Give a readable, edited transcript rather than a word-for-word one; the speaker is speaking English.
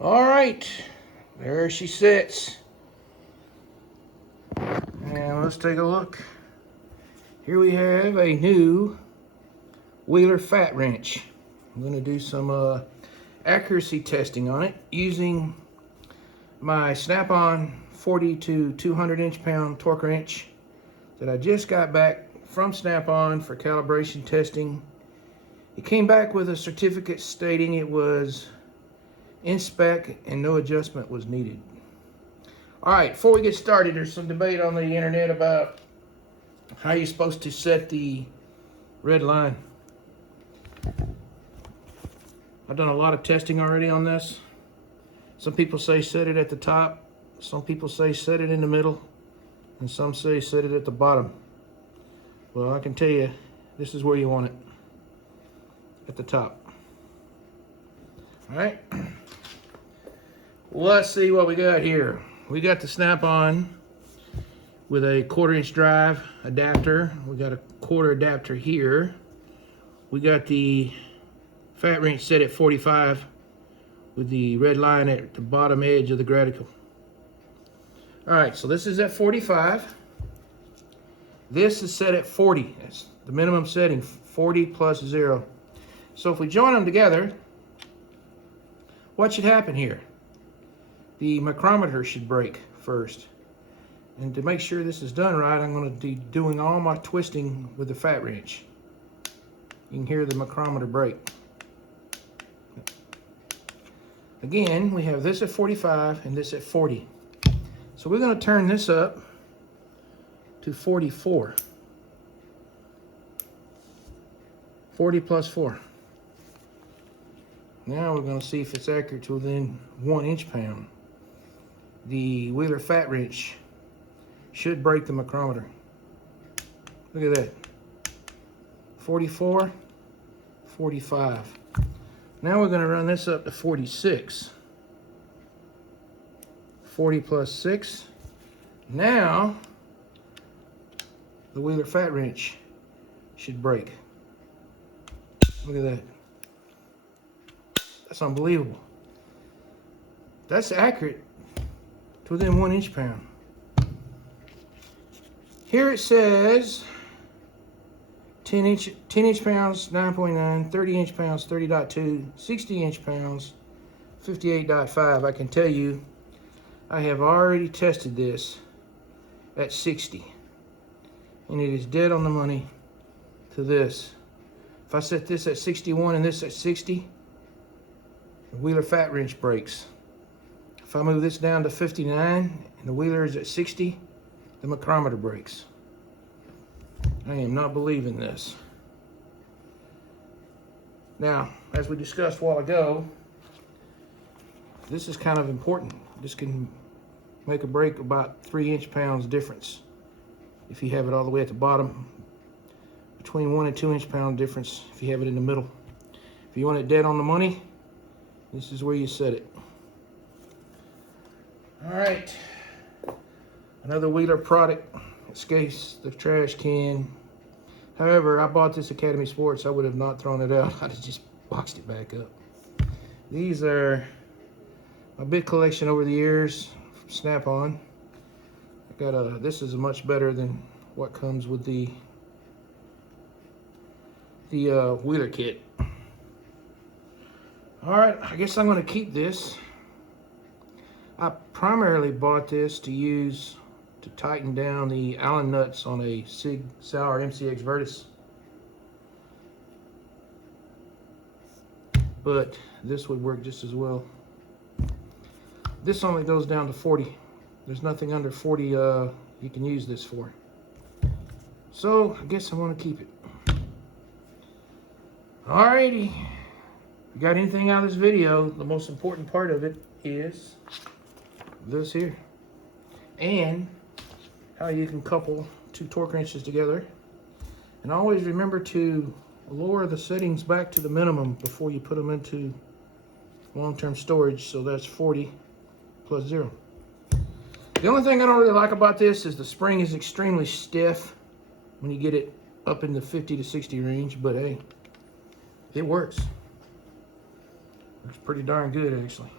All right, there she sits. And let's take a look. Here we have a new Wheeler fat wrench. I'm going to do some accuracy testing on it using my Snap-on 40 to 200 inch-pound torque wrench that I just got back from Snap-on for calibration testing. It came back with a certificate stating it was in spec and no adjustment was needed. All right, before we get started, there's some debate on the internet about how you're supposed to set the red line. I've done a lot of testing already on this. Some people say set it at the top, some people say set it in the middle, and some say set it at the bottom. Well, I can tell you, this is where you want it, at the top. All right, let's see what we got here. We got the Snap-on with a 1/4 inch drive adapter. We got a 1/4 adapter here. We got the fat wrench set at 45 with the red line at the bottom edge of the graticle. All right, so this is at 45. This is set at 40. That's the minimum setting, 40 plus 0. So if we join them together, what should happen here? The micrometer should break first. And to make sure this is done right, I'm going to be doing all my twisting with the fat wrench. You can hear the micrometer break. Again, we have this at 45 and this at 40. So we're going to turn this up to 44. 40 plus 4. Now we're going to see if it's accurate to within 1 inch-pound. The Wheeler fat wrench should break the micrometer. Look at that. 44, 45. Now we're going to run this up to 46. 40 plus 6. Now the Wheeler fat wrench should break. Look at that. That's unbelievable. That's accurate to within 1 inch-pound. Here it says 10 inch-pounds, 9.9, 30 inch-pounds, 30.2, 60 inch-pounds, 58.5. I can tell you, I have already tested this at 60. And it is dead on the money to this. If I set this at 61 and this at 60, the Wheeler fat wrench breaks. If I move this down to 59 and the Wheeler is at 60, the micrometer breaks. I am not believing this. Now, as we discussed a while ago, this is kind of important. This can make or break about 3 inch-pounds difference. If you have it all the way at the bottom, between 1 and 2 inch-pound difference if you have it in the middle. If you want it dead on the money, this is where you set it. All right, another Wheeler product escapes the trash can. However, I bought this Academy Sports. I would have not thrown it out. I'd have just boxed it back up. These are my big collection over the years from Snap-on. I got this is much better than what comes with the Wheeler kit. All right, I guess I'm going to keep this. I primarily bought this to use to tighten down the Allen nuts on a Sig Sauer MCX Vertus. But this would work just as well. This only goes down to 40. There's nothing under 40 you can use this for. So I guess I want to keep it. Alrighty. If you got anything out of this video, the most important part of it is this here. And how you can couple 2 torque wrenches together. And always remember to lower the settings back to the minimum before you put them into long-term storage. So that's 40 plus 0. The only thing I don't really like about this is the spring is extremely stiff when you get it up in the 50 to 60 range, but hey, it works. It's pretty darn good, actually.